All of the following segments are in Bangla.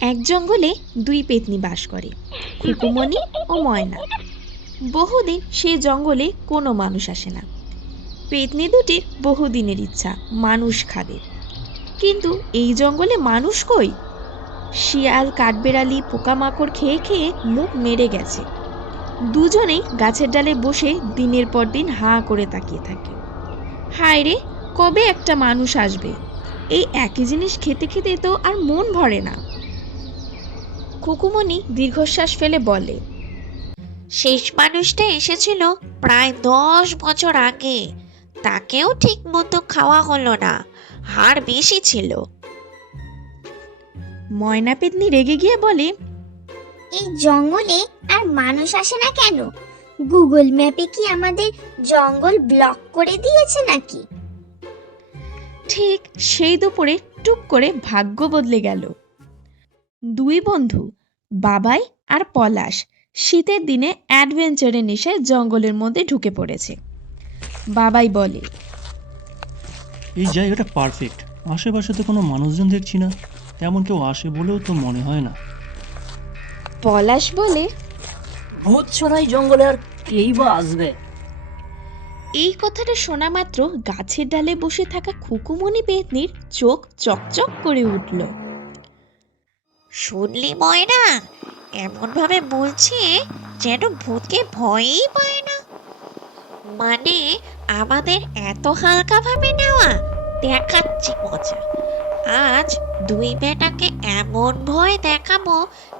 এক জঙ্গলে দুই পেতনি বাস করে, খুকুমণি ও ময়না। বহুদিন সে জঙ্গলে কোনো মানুষ আসে না। পেতনি দুটির বহুদিনের ইচ্ছা মানুষ খাবে, কিন্তু এই জঙ্গলে মানুষ কই? শিয়াল কাঠবেড়ালি পোকামাকড় খেয়ে খেয়ে মুখ মেরে গেছে। দুজনেই গাছের ডালে বসে দিনের পর দিন হাঁ করে তাকিয়ে থাকে। হায় রে, কবে একটা মানুষ আসবে? এই একই জিনিস খেতে খেতে তো আর মন ভরে না। খুকুমণি দীর্ঘশ্বাস ফেলে বলে, শেষ মানুষটা এসেছিল প্রায় 10 বছর আগে। তাকেও ঠিক মতো খাওয়া হলো না, হাড় বেশি ছিল। ময়না পেতনি রেগে গিয়ে বলে, এই জঙ্গলে আর মানুষ আসে না কেন? গুগল ম্যাপে কি আমাদের জঙ্গল ব্লক করে দিয়েছে নাকি? ঠিক সেই দুপুরে টুক করে ভাগ্য বদলে গেল। দুই বন্ধু বাবাই আর পলাশ শীতের দিনে অ্যাডভেঞ্চারের নেশায় জঙ্গলের মধ্যে ঢুকে পড়েছে। বাবাই বলে, এই জায়গাটা পারফেক্ট। আশেপাশে তো কোনো মানুষজন দেখছি না, তেমন কেউ আসে বলেও তো মনে হয় না। পলাশ বলে, ভূত ছড়াই জঙ্গলে আর কেই বা আসবে? এই কথাটা শোনা মাত্র গাছের ডালে বসে থাকা খুকুমণি পেতনির চোখ চকচক করে উঠল। শুনলি ময়না, এমন ভাবে বলছে যেন ভূতকে ভয়ই পায় না। মানে আমাদের এত হালকা ভাবে নেওয়া? দেখাচ্ছি মজা। আজ দুই বেটাকে এমন ভয় দেখাবো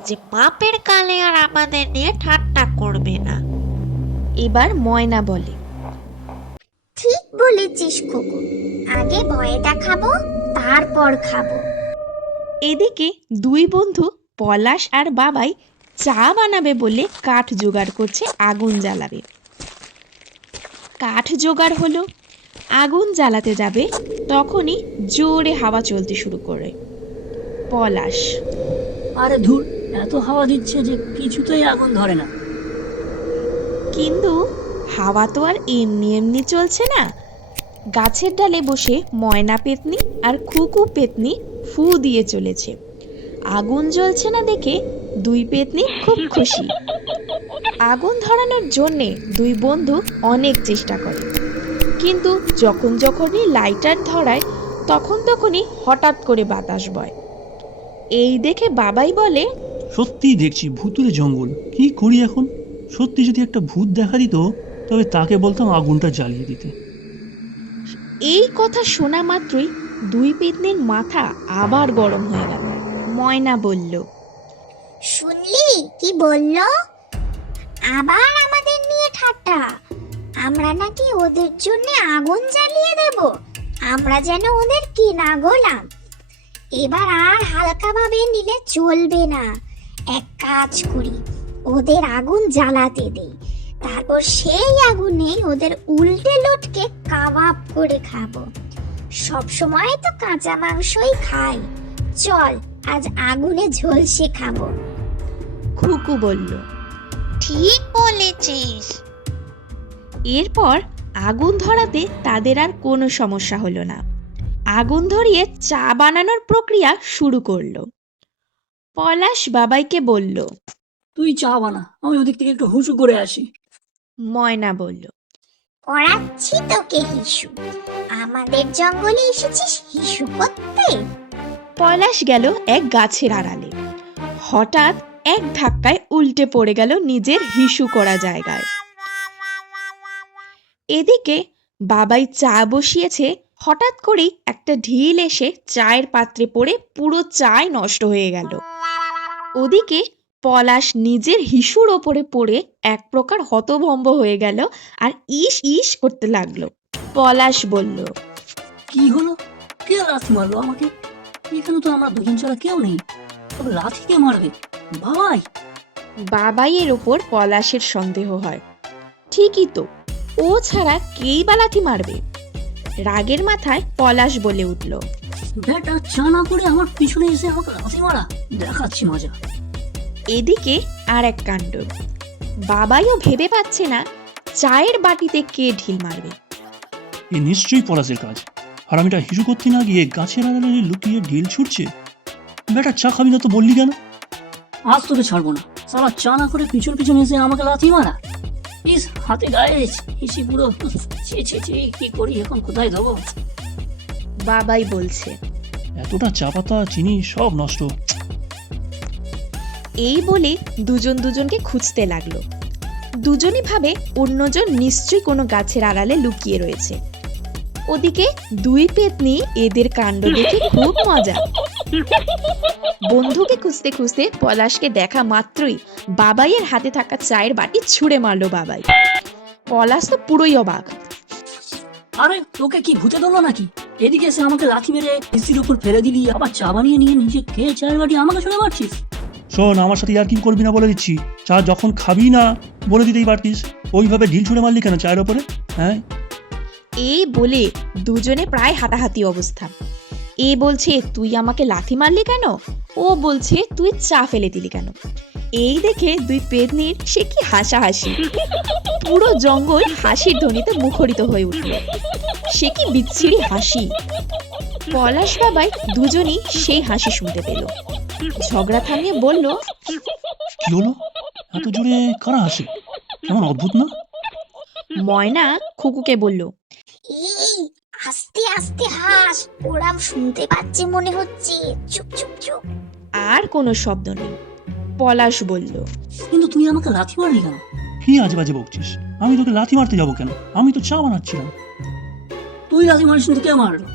যে বাপের কালে আর আমাদের নিয়ে ঠাট্টা করবে না। এবার ময়না বলে, ঠিক বলেছিস খোকো, আগে ভয় দেখাবো, তারপর খাবো। এদিকে দুই বন্ধু পলাশ আর বাবাই চা বানাবে বলে কাঠ জোগাড় করছে, আগুন জ্বালাবে। কাঠ জোগাড় হলো, আগুন জ্বালাতে যাবে, তখনই জোরে হাওয়া চলতে শুরু করে। পলাশ, আরে ধুর, এত হাওয়া দিচ্ছে যে কিছুতেই আগুন ধরে না। কিন্তু হাওয়া তো আর এমনি এমনি চলছে না। গাছের ডালে বসে ময়না পেতনি আর খুকু পেতনি ফু দিয়ে চলেছে। আগুন জ্বলছে না দেখে দুই পেতনি খুব খুশি। আগুন ধরানোর জন্যে দুই বন্ধু অনেক চেষ্টা করে, কিন্তু যখনই লাইটার ধরায় তখনই হঠাৎ করে বাতাস বয়। এই দেখে বাবাই বলে, সত্যিই দেখছি ভূতুরে জঙ্গল, কি করি এখন? সত্যি যদি একটা ভূত দেখা দিত, তবে তাকে বলতাম আগুনটা জ্বালিয়ে দিতে। এই কথা শোনা মাত্রই দুই পেতনির মাথা আবার গরম হয়ে গেল। ময়না বলল, শুনলি কি বললো? আবার আমাদের নিয়ে ঠাট্টা। আমরা নাকি ওদের জন্য আগুন জ্বালিয়ে দেব, আমরা যেন ওদের কেনা গোলাম। এবার আর হালকা ভাবে নিলে চলবে না। এক কাজ করি, ওদের আগুন জ্বালাতে দেই, তারপর সেই আগুনে ওদের উল্টে লটকে কাবাব করে খাবো। সব সময় তো কাঁচা মাংসই খাই, চল আজ আগুনে ঝলসে খাবো। খুকু বলল। ঠিক বলেছিস। এরপর আগুন ধরাতে তাদের আর কোনো সমস্যা হলো না। আগুন ধরিয়ে চা বানানোর প্রক্রিয়া শুরু করলো। পলাশ বাবাইকে বলল, তুই চা বানা, আমি ওদিক থেকে একটু হুঁচু করে আসি। ময়না বলল, করাচ্ছি তোকে হিসু। আমাদের জঙ্গলে এসেছিস হিসু করতে? পলাশ গেল এক গাছের আড়ালে। হঠাৎ এক ধাক্কায় উল্টে পড়ে গেল নিজের হিসু করা জায়গায়। এদিকে বাবাই চা বসিয়েছে, হঠাৎ করেই একটা ঢিল এসে চায়ের পাত্রে পড়ে পুরো চাই নষ্ট হয়ে গেল। ওদিকে পলাশ নিজের হিসুর ওপরে পড়ে এক প্রকার হতভম্ব হয়ে গেল আর ইস ইস করতে লাগলো। পলাশ বলল, কি হলো? কে লাথি মারলো আমাকে? এখানে তো আমরা দুজন ছাড়া কেউ নেই, তবে লাথি কে মারবে? ভাই! বাবাইয়ের ওপর পলাশের সন্দেহ হয়। ঠিকই তো, ও ছাড়া কেই বা লাথি মারবে? রাগের মাথায় পলাশ বলে উঠল, বেটা চা না করে আমার পিছনে এসে আমাকে লাথি মারা, দেখাচ্ছি মজা। এদিকে আর এক কাণ্ড। বাবাইও ভেবে পাচ্ছে না চায়ের বাটিতে কে ঢিল মারবে। এ নিশ্চয়ই পলাশের কাজ। আর আমি হিসু করতে না গিয়ে গাছের আড়ালে লুকিয়ে ঢিল ছুটছে। বেটা চা খাবি না তো বললি কেন? আজ তোকে ছাড়বো না, সারা চা না করে পিছন পিছন এসে আমাকে লাথি মারা। ইস, হাতে গায়ে এসে পুরো ছি ছি ছি, কি করি এখন, কোথায় দেবো? বাবাই বলছে। এতটা চা পাতা চিনি সব নষ্ট। এই বলে দুজন দুজনকে খুঁজতে লাগলো। দুজনই ভাবে অন্যজন নিশ্চয়ই কোনো গাছের আড়ালে লুকিয়ে রয়েছে। ওদিকে দুই পেতনি এদের কাণ্ড দেখে খুব মজা। বন্ধুকে খুঁজতে খুঁজতে পলাশকে দেখা মাত্রই বাবাইয়ের হাতে থাকা চায়ের বাটি ছুঁড়ে মারলো বাবাই। পলাশ তো পুরোই অবাক। আরে তোকে কি ভূতে ধরলো নাকি? এদিকে এসে আমাকে লাথি মেরে এসির উপর ফেলে দিলি, আবার চা বানিয়ে নিয়ে নিজে খেয়ে চায়ের বাটি আমাকে ছুঁড়ে মারছিস। শোন, আমার সাথে আর কি করবি না বলে দিচ্ছি। চা যখন খাবি না বলে দিতেই পারতিস, ওইভাবে ঢিল ছুঁড়ে মারলি কেন চায়ের ওপরে? হ্যাঁ, এই বলে দুজনে প্রায় হাতাহাতি অবস্থা। এ বলছে তুই আমাকে লাথি মারলি কেন, ও বলছে তুই চা ফেলে দিলি কেন। এই দেখে দুই পেতনির সে কি হাসাহাসি। পুরো জঙ্গল হাসির ধ্বনিতে মুখরিত হয়ে উঠল। সে কি বিচ্ছিরি হাসি। পলাশ বাবাই দুজনই সেই হাসি শুনতে পেল। ঝগড়া থামিয়ে বলল, কি হলো? এত জোরে কারা হাসে? কেমন অদ্ভুত না? ময়না খুকুকে বলল, এই আস্তে আস্তে হাস, ওরা শুনতে পাচ্ছে মনে হচ্ছে। চুপ চুপ চুপ। আর কোনো শব্দ নেই। পলাশ বলল, কিন্তু তুই আমাকে লাথি মারলি কেন? কি আজে বাজে বকছিস? আমি তোকে লাথি মারতে যাবো কেন? আমি তো চা বানাচ্ছিলাম। তুই লাথি মারিস কিন্তু কে মারলো?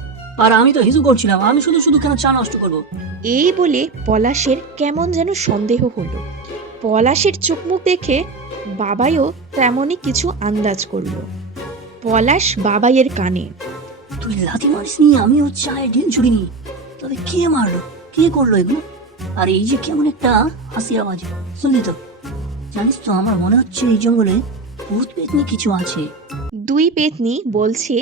আর আমি তো হিজু করছিলাম, আমি শুধু শুধু কেন চা নষ্ট করবো? এই বলে পলাশের কেমন যেন সন্দেহ হলো। পলাশের চোখ মুখ দেখে বাবাইও তেমনই কিছু আন্দাজ করলো। পলাশ বাবাইয়ের কানে, তুই লাথি মারিসনি, আমিও চায়ে ঢিল ছুড়িনি, তবে কে মারলো, কে করলো এগুলো? আর এই যে কেমন একটা হাসি আওয়াজ, শুনলি তো? জানিস তো, আমার মনে হচ্ছে এই জঙ্গলে ভূত পেতনি কিছু আছে। দুই পেতনি বলছে,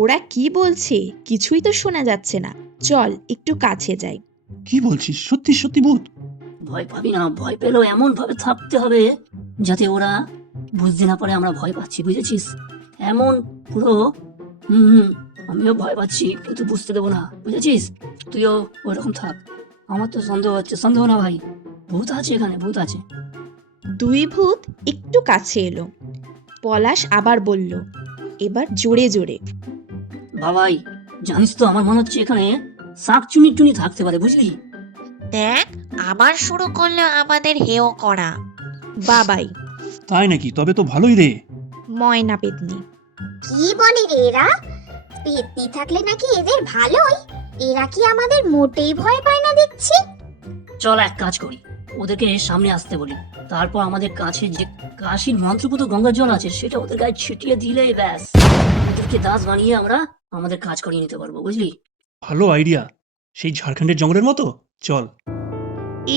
ওরা কি বলছে কিছুই তো শোনা যাচ্ছে না, চল একটু কাছে যাই। কি বলছিস? সত্যি সত্যি ভূত? ভয় পাবি না, ভয় পেলেও এমন ভাবে থাকতে হবে যাতে ওরা বুঝতে না পারে আমরা ভয় পাচ্ছি, বুঝেছিস? এমন পুরো আমিও ভয় পাচ্ছি কিন্তু বুঝতে দেবো না, বুঝেছিস? তুইও ওরকম থাক। আমার তো সন্দেহ হচ্ছে, সন্দেহ না ভাই, ভূত আছে এখানে, ভূত আছে। দুই ভূত একটু কাছে এলো। পলাশ আবার বলল, এবার জোরে জোরে, বাবাই জানিস তো, আমার মনে হচ্ছে এখানে শাক চুনি টুনি থাকতে পারে, বুঝলি? দেখ, আবার শুরু করলো আমাদের হেয় করা। বাবাই। তাই নাকি? তবে তো ভালোই রে। ময়না পেতনি, কি বলে রে এরা? পেতনি থাকলে নাকি এদের ভালোই? এরা কি আমাদের মোটেই ভয় পায় না দেখছি। চল এক কাজ করি, ওদেরকে সামনে আসতে বলি, তারপর আমাদের কাছে যে কাশীর মন্ত্রপুত গঙ্গার জল আছে সেটা ওদের গায়ে ছিটিয়ে দিলেই ব্যাস, ওদেরকে দাস বানিয়ে আমরা আমাদের কাজ করিয়ে নিতে পারবো, বুঝলি? ভালো আইডিয়া। সেই ঝাড়খণ্ডের জঙ্গলের মতো। চল।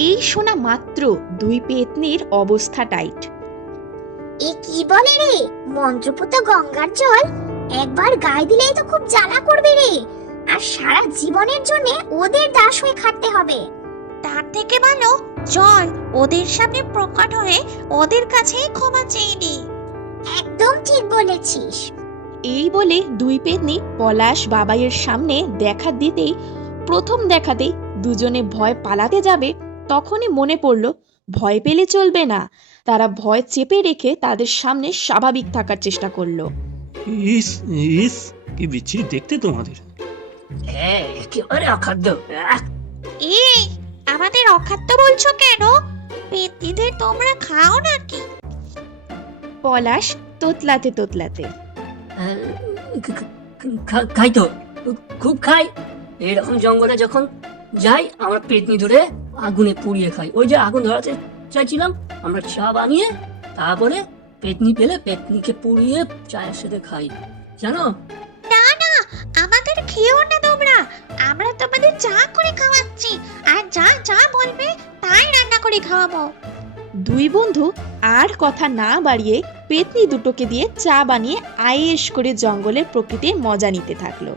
এই শোনা মাত্র দুই পেতনির অবস্থা টাইট। এ কি বলে রে? মন্ত্রপুত গঙ্গার জল একবার গায়ে দিলেই তো খুব জ্বালা করবে রে, আর সারা জীবনের জন্য ওদের দাস হয়ে খাটতে হবে। তার থেকে ভালো চল ওদের সামনে প্রকট হয়ে ওদের কাছেই ক্ষমা চেয়ে নি। একদম ঠিক বলেছিস। এই বলে দুই পেতনি পলাশ বাবাইয়ের সামনে দেখা দিতেই, প্রথম দেখাতেই দুজনে ভয় পালাতে যাবে, তখনই মনে পড়ল ভয় পেলে চলবে না। তারা ভয় চেপে রেখে তাদের সামনে স্বাভাবিক থাকার চেষ্টা করলো। ইস ইস, কি বিচ্ছিরি দেখতে তোমাদের। হ্যাঁ, একেবারে অখাদ্য। এই, আমাদের অখাদ্য বলছো কেন? পেতনিদের তোমরা খাও নাকি? পলাশ তোতলাতে তোতলাতে, খাই তো, খুব খাই। এরকম জঙ্গলে যখন যাই আমরা পেতনি ধরে আগুনে পুড়িয়ে খাই। ওই যে আগুন ধরাতে চাইছিলাম, আমরা চা বানিয়ে তারপরে পেতনি পেলে পেতনিকে পুড়িয়ে চায়ের সাথে খাই, জানো? না না, আমাদের খেও না তোমরা, আমরা তোমাদের চা করে খাওয়াচ্ছি, আর যা যা বলবে তাই রান্না করে খাওয়াবো। দুই বন্ধু আর কথা না বাড়িয়ে পেতনি দুটোকে দিয়ে চা বানিয়ে আয়েশ করে জঙ্গলের প্রকৃতির মজা নিতে থাকলো।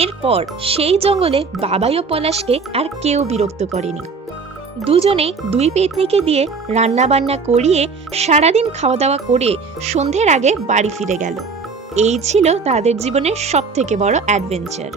এরপর সেই জঙ্গলে বাবাই ও পলাশকে আর কেউ বিরক্ত করেনি। দুজনে দুই পেতনিকে দিয়ে রান্না বান্না করিয়ে সারাদিন খাওয়া দাওয়া করে সন্ধ্যের আগে বাড়ি ফিরে গেল। এই ছিল তাদের জীবনের সবথেকে বড় অ্যাডভেঞ্চার।